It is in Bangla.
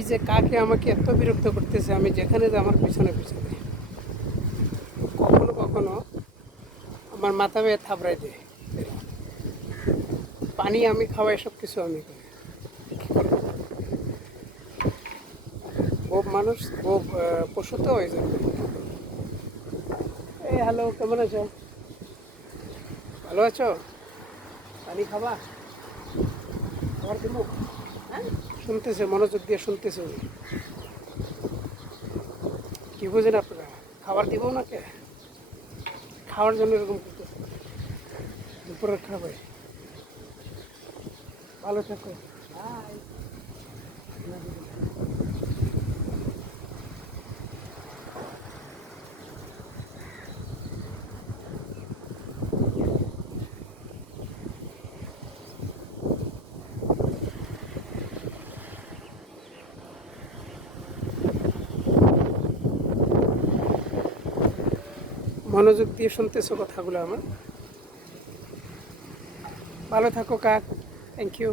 এই যে কাকে আমাকে এত বিরক্ত করতেছে, আমি যেখানে যে আমার পিছনে পিছনে কখনো কখনো আমার মাথা বেয়ে থাবড়াই দেয়। পানি আমি খাওয়াই, সব কিছু আমি করি। কি করবো? গোপ মানুষ, গোপ পশু তো ওই জন্য। এই হ্যালো, কেমন আছো? ভালো আছো? পানি খাবা? খাবার দেবো? হ্যাঁ, শুনতেছে, মনোযোগ দিয়ে শুনতেছে উনি। কি বুঝেন আপনারা? খাবার দিব ওনাকে? খাওয়ার জন্য এরকম করতেছে। দুপুরের খাবে। ভালো থাকো। বাই। মনোযোগ দিয়ে শুনতেছো কথাগুলো আমার। ভালো থাকো কাক। Thank you.